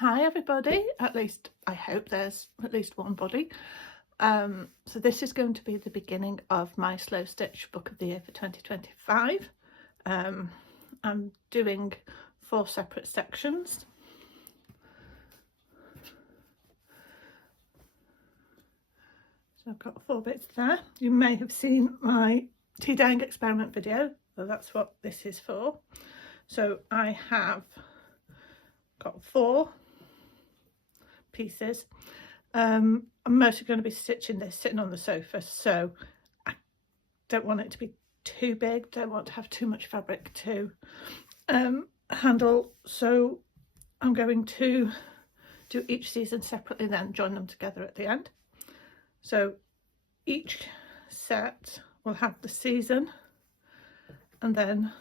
Hi everybody, at least I hope there's at least one body. So this is going to be the beginning of my slow stitch book of the year for 2025. I'm doing 4 separate sections. So I've got 4 bits there. You may have seen my tea dyeing experiment video, so that's what this is for. So I have got 4 pieces. I'm mostly going to be stitching this sitting on the sofa, so I don't want it to be too big, don't want to have too much fabric to handle, so I'm going to do each season separately, then join them together at the end. So each set will have the season and then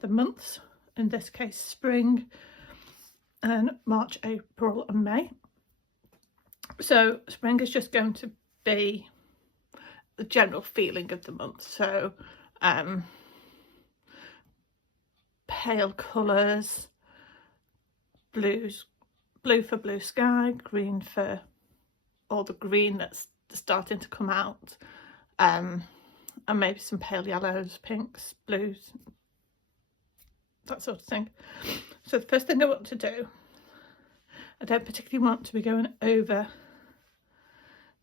the months, in this case spring and March, April and May. So spring is just going to be the general feeling of the month, so pale colours, blue for blue sky, green for all the green that's starting to come out, and maybe some pale yellows, pinks, blues, that sort of thing. So the first thing I want to do, I don't particularly want to be going over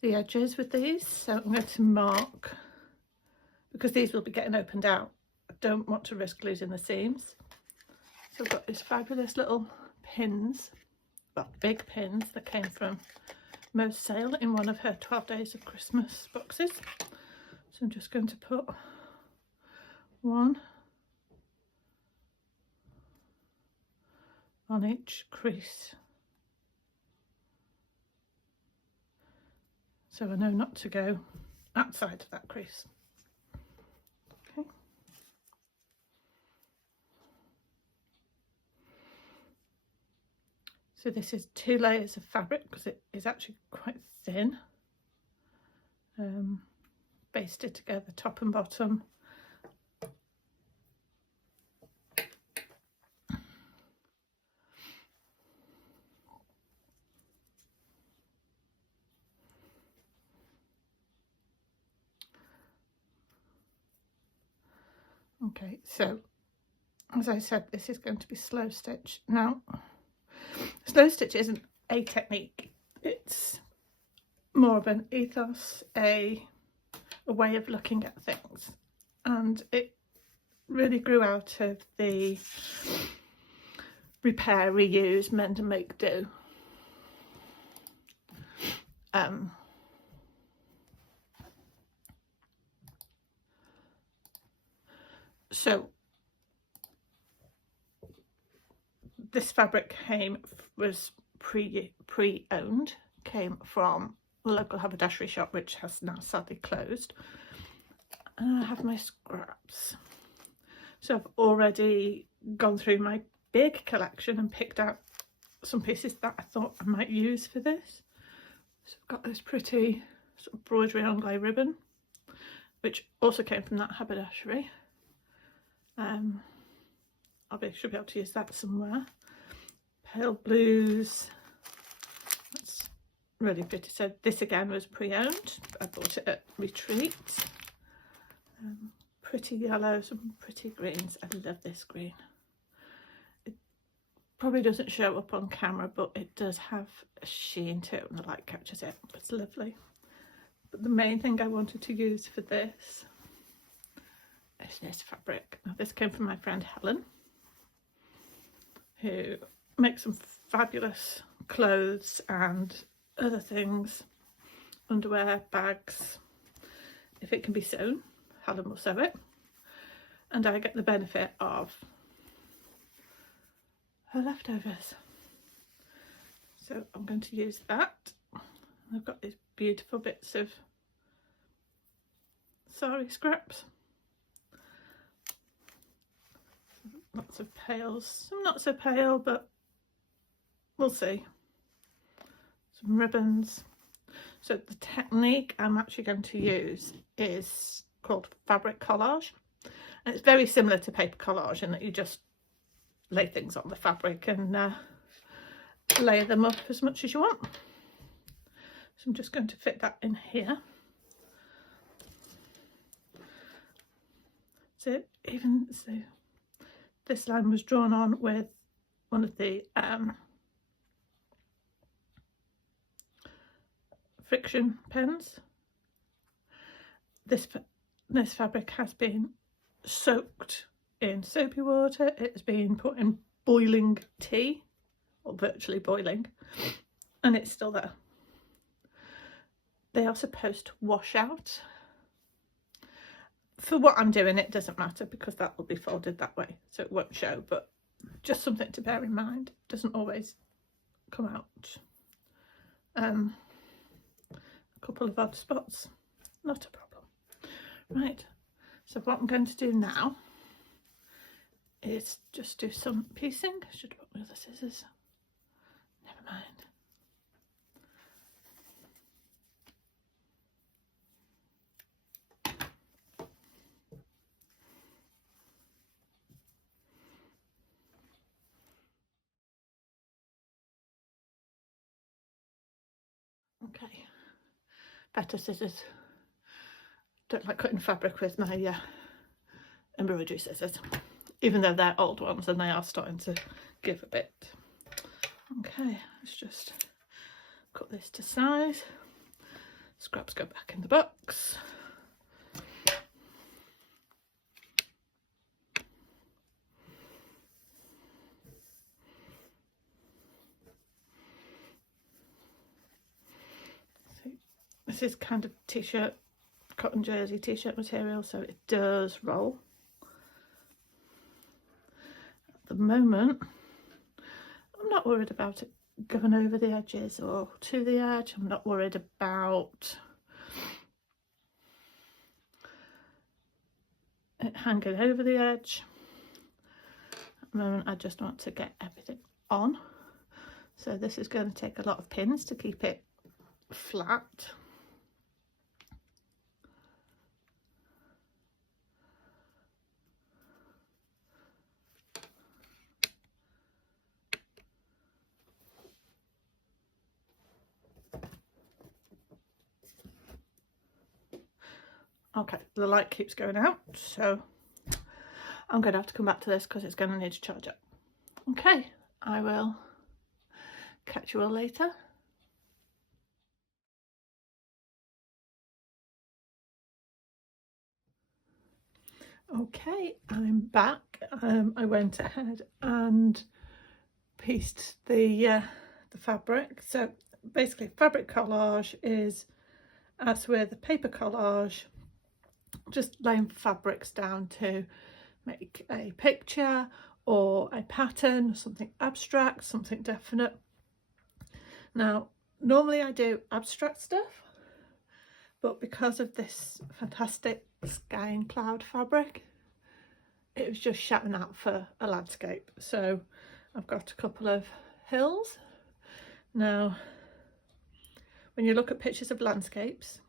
the edges with these, so I'm going to mark, because these will be getting opened out, I don't want to risk losing the seams. So I've got these fabulous little pins, well, big pins that came from Mo's sale in one of her 12 Days of Christmas boxes. So I'm just going to put 1 on each crease, so I know not to go outside of that crease. Okay. So this is 2 layers of fabric because it is actually quite thin, basted together top and bottom. Okay, so as I said, this is going to be slow stitch. Now, slow stitch isn't a technique, it's more of an ethos, a way of looking at things, and it really grew out of the repair, reuse, mend and make do. So this fabric was pre-owned, came from a local haberdashery shop which has now sadly closed. And I have my scraps. So I've already gone through my big collection and picked out some pieces that I thought I might use for this. So I've got this pretty sort of broderie anglais ribbon, which also came from that haberdashery. Should be able to use that somewhere. Pale blues, that's really pretty. So this again was pre-owned, I bought it at Retreat. Pretty yellows and pretty greens. I love this green. It probably doesn't show up on camera, but it does have a sheen to it when the light catches it. It's lovely. But the main thing I wanted to use for this is this fabric. Now this came from my friend Helen, who makes some fabulous clothes and other things, underwear, bags. If it can be sewn, Helen will sew it, and I get the benefit of her leftovers. So I'm going to use that. I've got these beautiful bits of sari scraps, lots of pales, some not so pale, but we'll see. Some ribbons. So the technique I'm actually going to use is called fabric collage, and it's very similar to paper collage in that you just lay things on the fabric and layer them up as much as you want. So I'm just going to fit that in here. So this line was drawn on with one of the friction pens. This fabric has been soaked in soapy water. It's been put in boiling tea, or virtually boiling, and it's still there. They are supposed to wash out. For what I'm doing, it doesn't matter because that will be folded that way, so it won't show, but just something to bear in mind. It doesn't always come out. A couple of odd spots, not a problem. Right, so what I'm going to do now is just do some piecing. I should have put my other scissors. Never mind. Okay, better scissors. Don't like cutting fabric with my embroidery scissors, even though they're old ones and they are starting to give a bit. Okay, let's just cut this to size. Scraps go back in the box. This is kind of t-shirt, cotton jersey t-shirt material, so it does roll. At the moment, I'm not worried about it going over the edges or to the edge. I'm not worried about it hanging over the edge. At the moment, I just want to get everything on. So this is going to take a lot of pins to keep it flat. Okay, the light keeps going out, so I'm going to have to come back to this because it's going to need to charge up. Okay, I will catch you all later. Okay, I'm back. I went ahead and pieced the fabric. So basically, fabric collage is, as with the paper collage, just laying fabrics down to make a picture or a pattern, something abstract, something definite. Now, normally I do abstract stuff, but because of this fantastic sky and cloud fabric, it was just shouting out for a landscape. So I've got a couple of hills. Now, when you look at pictures of landscapes,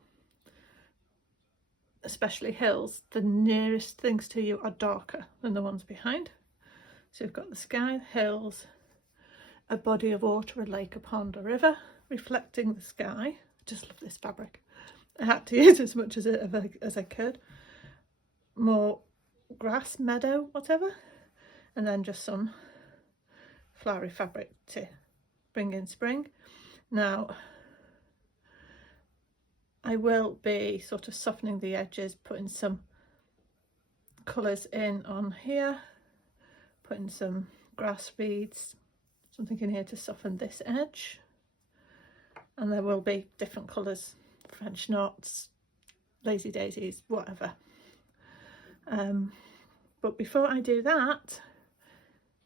especially hills, the nearest things to you are darker than the ones behind. So you've got the sky, the hills, a body of water, a lake, a pond, a river, reflecting the sky. I just love this fabric. I had to use as much as I could. More grass, meadow, whatever, and then just some flowery fabric to bring in spring. Now, I will be sort of softening the edges, putting some colours in on here, putting some grass beads, something in here to soften this edge, and there will be different colours, French knots, lazy daisies, whatever. But before I do that,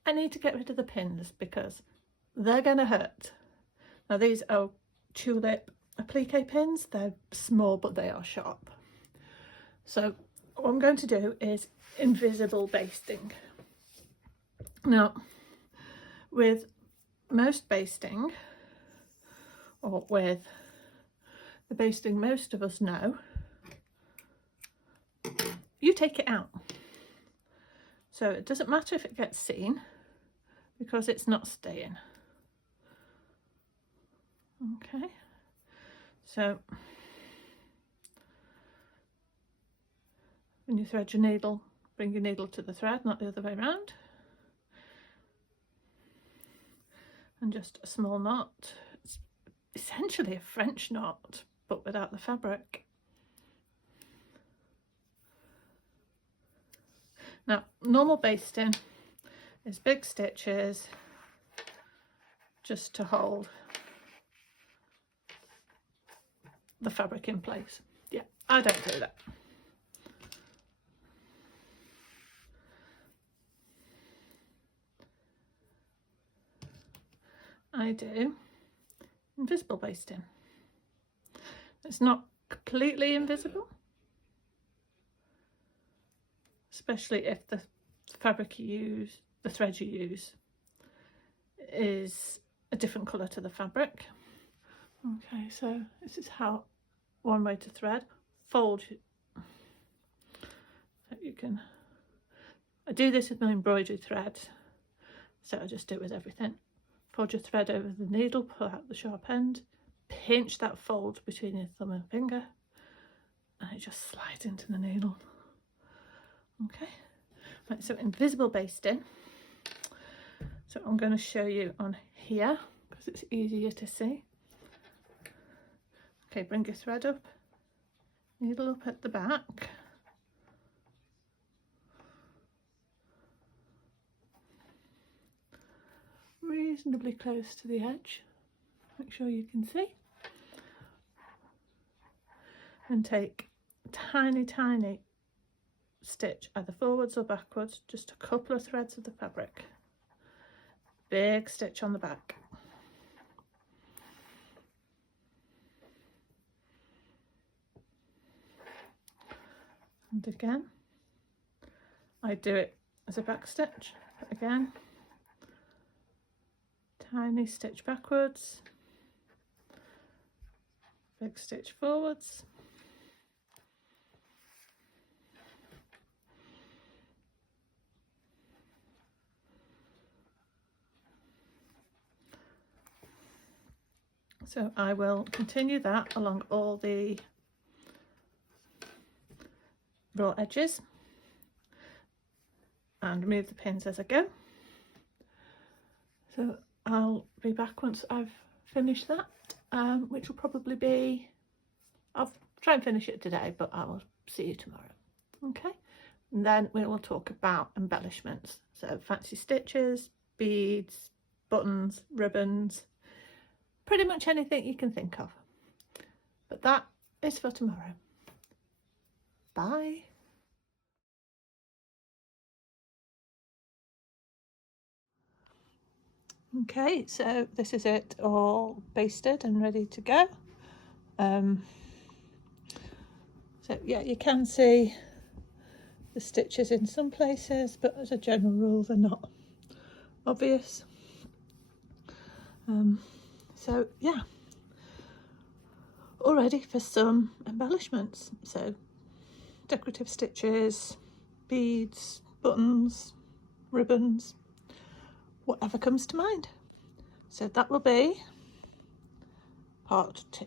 I need to get rid of the pins because they're going to hurt. Now these are tulip applique pins. They're small but they are sharp. So what I'm going to do is invisible basting. Now with most basting, or with the basting most of us know, you take it out. So it doesn't matter if it gets seen because it's not staying. Okay, so when you thread your needle, bring your needle to the thread, not the other way around, and just a small knot. It's essentially a French knot but without the fabric. Now, normal basting is big stitches just to hold the fabric in place. Yeah, I don't do that. I do invisible basting. It's not completely invisible, especially if the fabric you use, the thread you use, is a different colour to the fabric. Okay, so this is how one way to thread. Fold. So you can. I do this with my embroidery thread, so I just do it with everything. Fold your thread over the needle, pull out the sharp end, pinch that fold between your thumb and finger, and it just slides into the needle. Okay, right, so invisible basting. So I'm going to show you on here because it's easier to see. Okay, bring your thread up, needle up at the back. Reasonably close to the edge, make sure you can see. And take a tiny, tiny stitch either forwards or backwards, just a couple of threads of the fabric. Big stitch on the back. And again, I do it as a back stitch, but again, tiny stitch backwards, big stitch forwards. So I will continue that along all the raw edges and remove the pins as I go. So I'll be back once I've finished that, which will probably be, I'll try and finish it today, but I will see you tomorrow. Okay, and then we will talk about embellishments, so fancy stitches, beads, buttons, ribbons, pretty much anything you can think of. But that is for tomorrow. Bye. Okay, so this is it all basted and ready to go. So yeah, you can see the stitches in some places, but as a general rule they're not obvious. So yeah, all ready for some embellishments. So decorative stitches, beads, buttons, ribbons, whatever comes to mind. So that will be part 2.